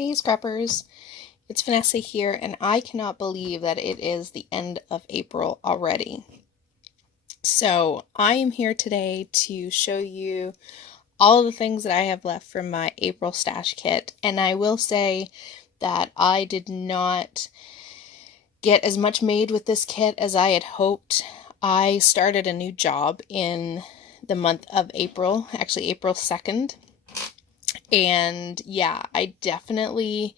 Hey scrappers, it's Vanessa here, and I cannot believe that it is the end of April already. So I am here today to show you all of the things that I have left from my April stash kit, and I will say that I did not get as much made with this kit as I had hoped. I started a new job in the month of April, actually April 2nd, and yeah, I definitely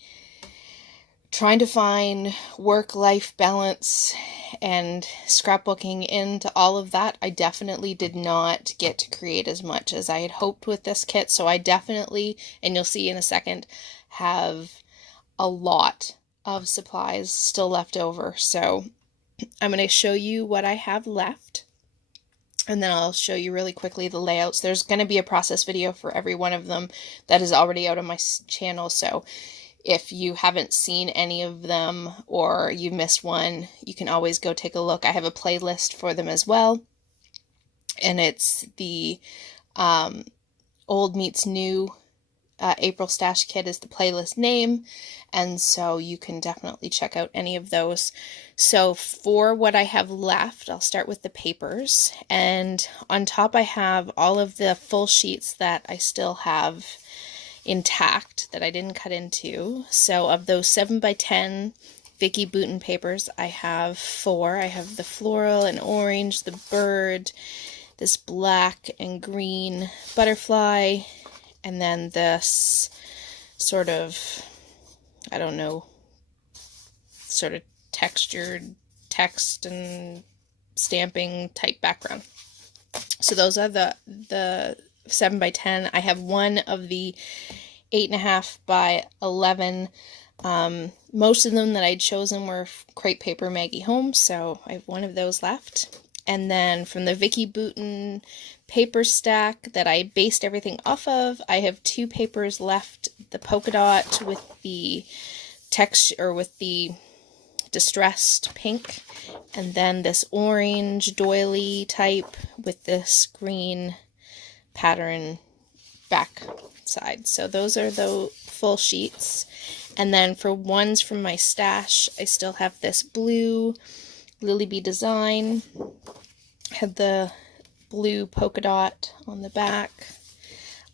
trying to find work-life balance and scrapbooking into all of that. I definitely did not get to create as much as I had hoped with this kit, so I definitely, and you'll see in a second, have a lot of supplies still left over. So I'm going to show you what I have left, and then I'll show you really quickly the layouts. There's going to be a process video for every one of them that is already out on my channel, so if you haven't seen any of them or you missed one, you can always go take a look. I have a playlist for them as well, and it's the Old Meets New April Stash Kit is the playlist name, and so you can definitely check out any of those. So for what I have left, I'll start with the papers, and on top I have all of the full sheets that I still have intact that I didn't cut into. So of those 7x10 Vicky Bouton papers, I have 4. I have the floral and orange, the bird, this black and green butterfly, and then this sort of, I don't know, sort of textured text and stamping type background. So those are the 7x10. I have one of the 8.5x11. Most of them that I'd chosen were crepe paper Maggie Holmes, so I have one of those left. And then from the Vicky Bouton paper stack that I based everything off of, I have 2 papers left. The polka dot with the text, or with the distressed pink, and then this orange doily type with this green pattern back side. So those are the full sheets. And then for ones from my stash, I still have this blue Lily Bee design. Had the blue polka dot on the back.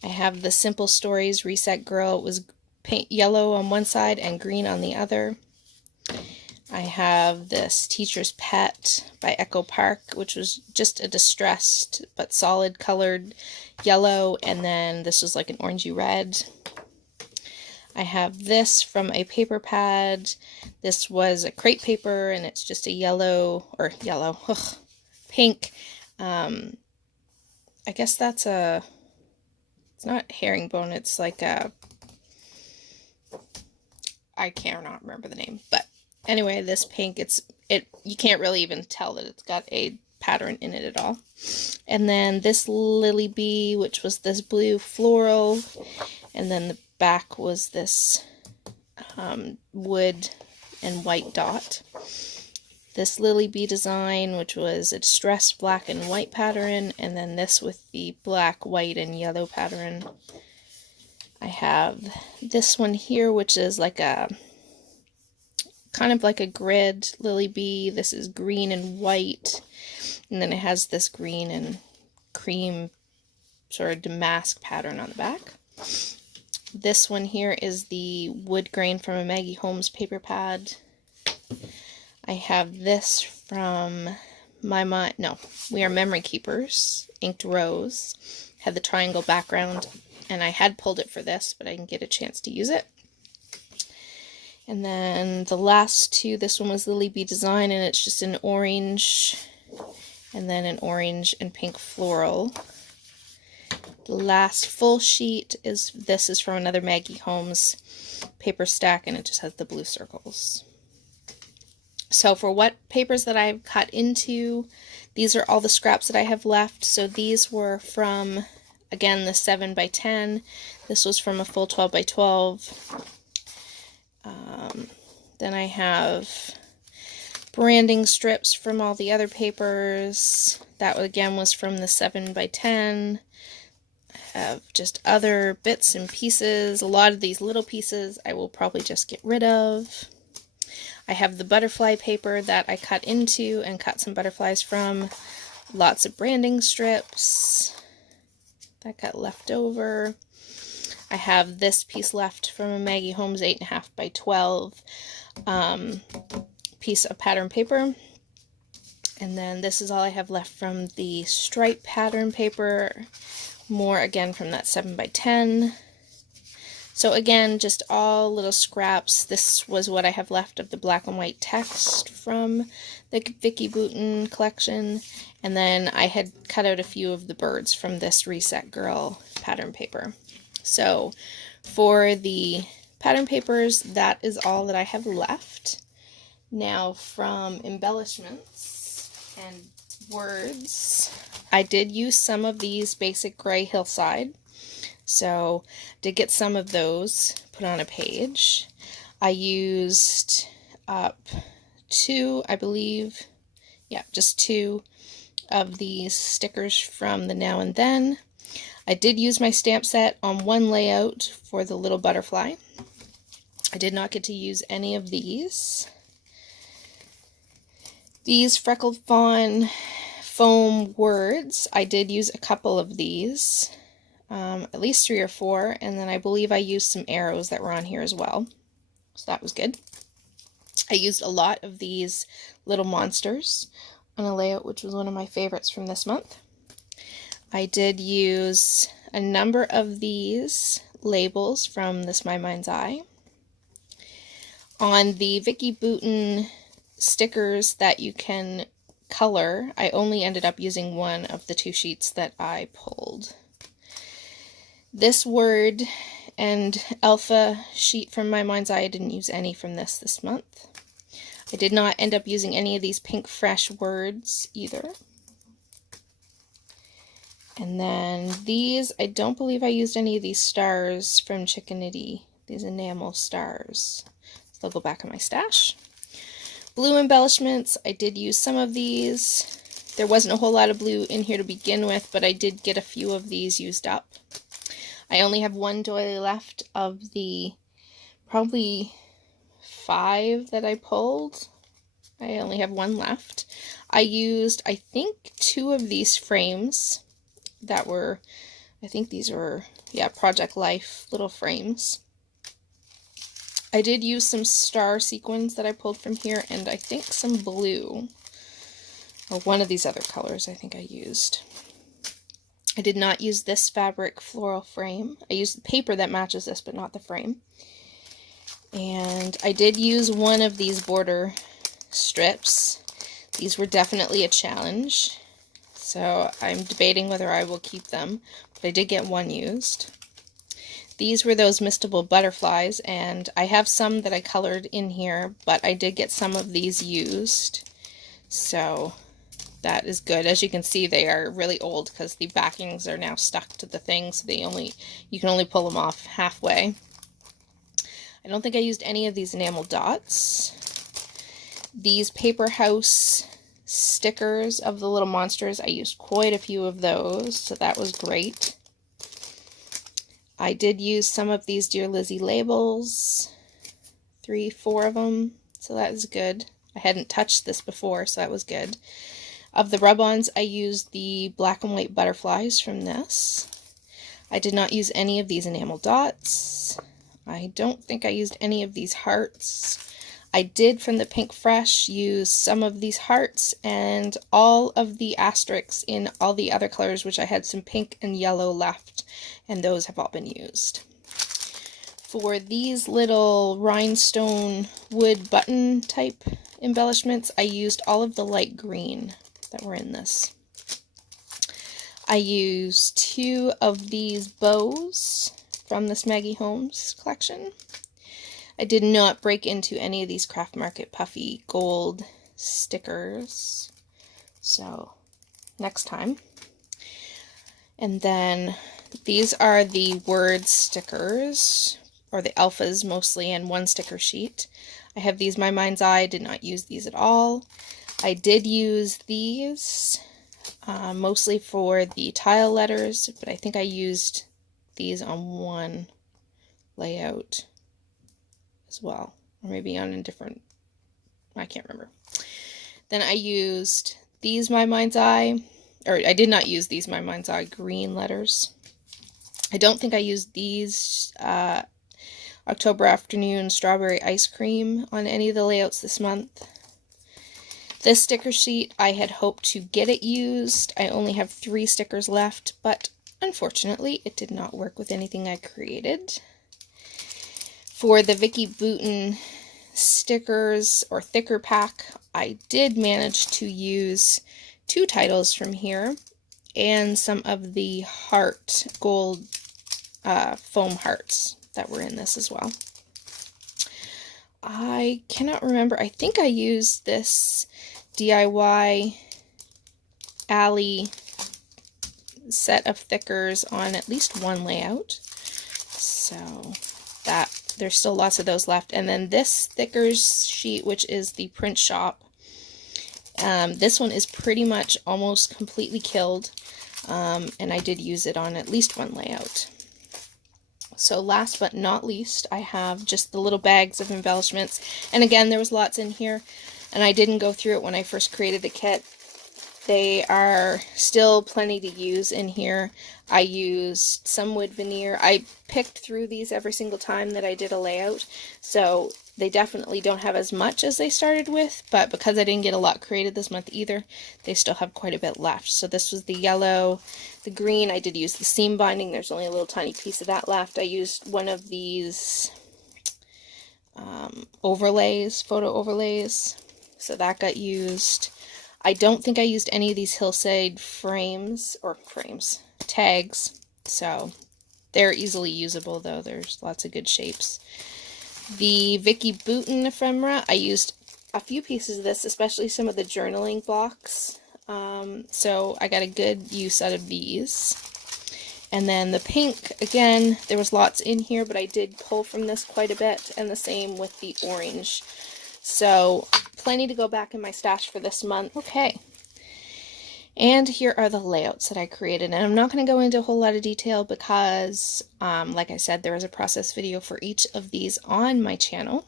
I have the Simple Stories Reset Girl. It was yellow on one side and green on the other. I have this Teacher's Pet by Echo Park, which was just a distressed but solid colored yellow, and then this was like an orangey red. I have this from a paper pad. This was a crepe paper, and it's just a pink. I guess that's it's not herringbone, it's like I cannot remember the name, but anyway, this pink, you can't really even tell that it's got a pattern in it at all. And then this Lily Bee, which was this blue floral, and then the back was this wood and white dot. This Lily Bee design, which was a distressed black and white pattern, and then this with the black, white, and yellow pattern. I have this one here, which is like a kind of like a grid Lily Bee. This is green and white, and then it has this green and cream sort of damask pattern on the back. This one here is the wood grain from a Maggie Holmes paper pad. I have this from We Are Memory Keepers, Inked Rose. Had the triangle background, and I had pulled it for this, but I didn't get a chance to use it. And then the last 2, this one was Lily Bee design, and it's just an orange, and then an orange and pink floral. The last full sheet is from another Maggie Holmes paper stack, and it just has the blue circles. So for what papers that I've cut into, these are all the scraps that I have left. So these were from, again, the 7x10. This was from a full 12x12. Then I have branding strips from all the other papers. That again was from the 7x10. have just other bits and pieces. A lot of these little pieces I will probably just get rid of. I have the butterfly paper that I cut into and cut some butterflies from. Lots of branding strips that got left over. I have this piece left from a Maggie Holmes 8.5 by 12 piece of pattern paper. And then this is all I have left from the stripe pattern paper. More again from that 7 by 10. So again, just all little scraps. This was what I have left of the black and white text from the Vicki Boutin collection. And then I had cut out a few of the birds from this Reset Girl pattern paper. So for the pattern papers, that is all that I have left. Now from embellishments and words, I did use some of these basic gray hillside. So did get some of those put on a page. I used up two, I believe, yeah, just two of these stickers from the Now and Then. I did use my stamp set on one layout for the little butterfly. I did not get to use any of these. These Freckled Fawn foam words, I did use a couple of these, at least 3 or 4, and then I believe I used some arrows that were on here as well, so that was good. I used a lot of these little monsters on a layout, which was one of my favorites from this month. I did use a number of these labels from this My Mind's Eye. On the Vicki Boutin stickers that you can color, I only ended up using one of the 2 sheets that I pulled. This word and alpha sheet from My Mind's Eye, I didn't use any from this month. I did not end up using any of these Pink Fresh words either. And then these, I don't believe I used any of these stars from Chickanity, these enamel stars. So they'll go back in my stash. Blue embellishments, I did use some of these. There wasn't a whole lot of blue in here to begin with, but I did get a few of these used up. I only have one doily left of the probably 5 that I pulled. I only have one left. I used, I think, 2 of these frames that were, I think these were, yeah, Project Life little frames. I did use some star sequins that I pulled from here, and I think some blue, or one of these other colors I think I used. I did not use this fabric floral frame. I used the paper that matches this, but not the frame. And I did use one of these border strips. These were definitely a challenge, so I'm debating whether I will keep them, but I did get one used. These were those mistable butterflies, and I have some that I colored in here, but I did get some of these used, so that is good. As you can see, they are really old because the backings are now stuck to the thing, so you can only pull them off halfway. I don't think I used any of these enamel dots. These Paper House stickers of the little monsters, I used quite a few of those, so that was great. I did use some of these Dear Lizzie labels, 3, 4 of them, so that is good. I hadn't touched this before, so that was good. Of the rub-ons, I used the black and white butterflies from this. I did not use any of these enamel dots. I don't think I used any of these hearts. I did, from the Pink Fresh, use some of these hearts and all of the asterisks in all the other colors, which I had some pink and yellow left, and those have all been used. For these little rhinestone wood button type embellishments, I used all of the light green that were in this. I used 2 of these bows from this Maggie Holmes collection. I did not break into any of these Craft Market puffy gold stickers, so next time. And then these are the word stickers, or the alphas mostly, and 1 sticker sheet. I have these My Mind's Eye, did not use these at all. I did use these mostly for the tile letters, but I think I used these on one layout as well, or maybe on a different, I can't remember. Then I used these My Mind's Eye, or I did not use these My Mind's Eye green letters. I don't think I used these October Afternoon Strawberry Ice Cream on any of the layouts this month. This sticker sheet, I had hoped to get it used. I only have 3 stickers left, but unfortunately it did not work with anything I created. For the Vicky Booten stickers or thicker pack, I did manage to use 2 titles from here and some of the heart gold foam hearts that were in this as well. I cannot remember. I think I used this DIY Alley set of thickers on at least one layout. So that there's still lots of those left. And then this thickers sheet, which is the print shop. This one is pretty much almost completely killed. And I did use it on at least one layout. So last but not least, I have just the little bags of embellishments. And again, there was lots in here, and I didn't go through it when I first created the kit. They are still plenty to use in here. I used some wood veneer. I picked through these every single time that I did a layout, so they definitely don't have as much as they started with, but because I didn't get a lot created this month either, they still have quite a bit left. So this was the yellow, the green. I did use the seam binding. There's only a little tiny piece of that left. I used one of these overlays, photo overlays, so that got used. I don't think I used any of these hillside tags, so they're easily usable though. There's lots of good shapes. The Vicky Booten ephemera, I used a few pieces of this, especially some of the journaling blocks, so I got a good use out of these. And then the pink, again, there was lots in here, but I did pull from this quite a bit, and the same with the orange. So plenty to go back in my stash for this month. Okay, and here are the layouts that I created, and I'm not going to go into a whole lot of detail because, like I said, there is a process video for each of these on my channel.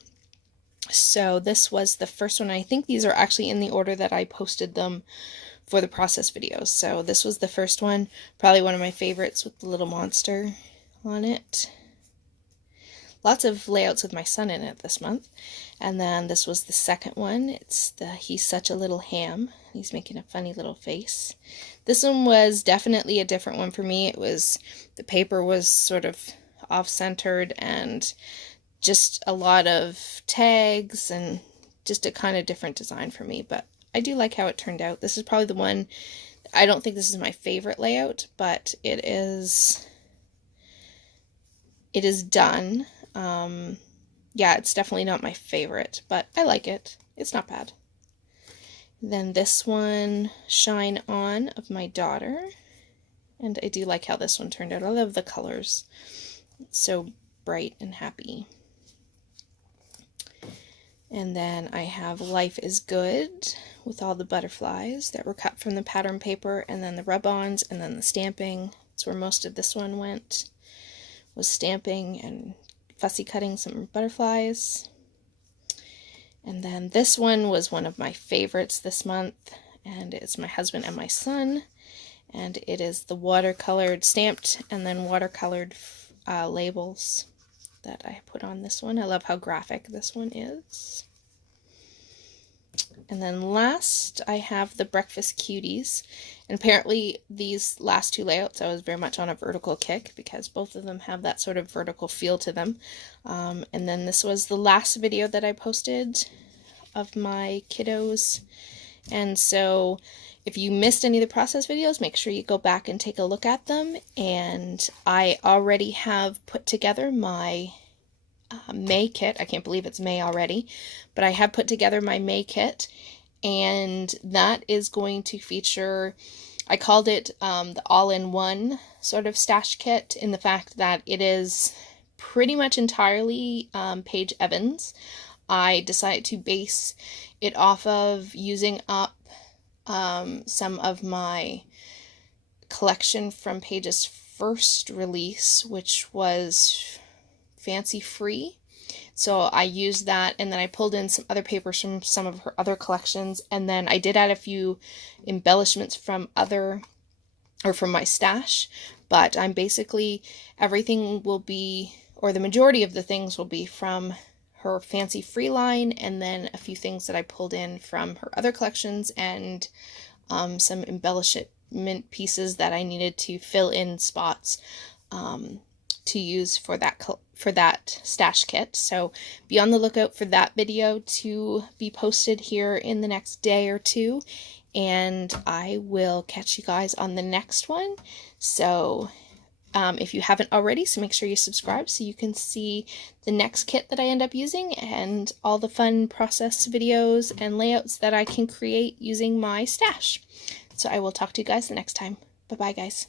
So this was the first one. I think these are actually in the order that I posted them for the process videos. So this was the first one, probably one of my favorites with the little monster on it. Lots of layouts with my son in it this month. And then this was the second one. It's the He's Such a Little Ham. He's making a funny little face. This one was definitely a different one for me. It was, the paper was sort of off-centered and just a lot of tags and just a kind of different design for me. But I do like how it turned out. This is probably the one, I don't think this is my favorite layout, but it is done. Yeah, it's definitely not my favorite, but I like it. It's not bad. Then this one, Shine On, of my daughter. And I do like how this one turned out. I love the colors. It's so bright and happy. And then I have Life is Good with all the butterflies that were cut from the pattern paper, and then the rub-ons, and then the stamping. That's where most of this one went, was stamping and fussy cutting some butterflies. And then this one was one of my favorites this month, and it's my husband and my son, and it is the watercolored, stamped and then watercolored labels that I put on this one. I love how graphic this one is. And then last, I have the Breakfast Cuties. And apparently these last 2 layouts, I was very much on a vertical kick because both of them have that sort of vertical feel to them. And then this was the last video that I posted of my kiddos. And so if you missed any of the process videos, make sure you go back and take a look at them. And I already have put together my May kit. I can't believe it's May already, but I have put together my May kit, and that is going to feature, I called it the all-in-one sort of stash kit, in the fact that it is pretty much entirely Paige Evans. I decided to base it off of using up some of my collection from Paige's first release, which was Fancy Free. So I used that, and then I pulled in some other papers from some of her other collections, and then I did add a few embellishments from from my stash, but I'm basically, everything will be, or the majority of the things will be from her Fancy Free line, and then a few things that I pulled in from her other collections, and some embellishment pieces that I needed to fill in spots to use for that stash kit. So be on the lookout for that video to be posted here in the next day or two, and I will catch you guys on the next one. So if you haven't already, so make sure you subscribe so you can see the next kit that I end up using and all the fun process videos and layouts that I can create using my stash. So I will talk to you guys the next time. Bye-bye, guys.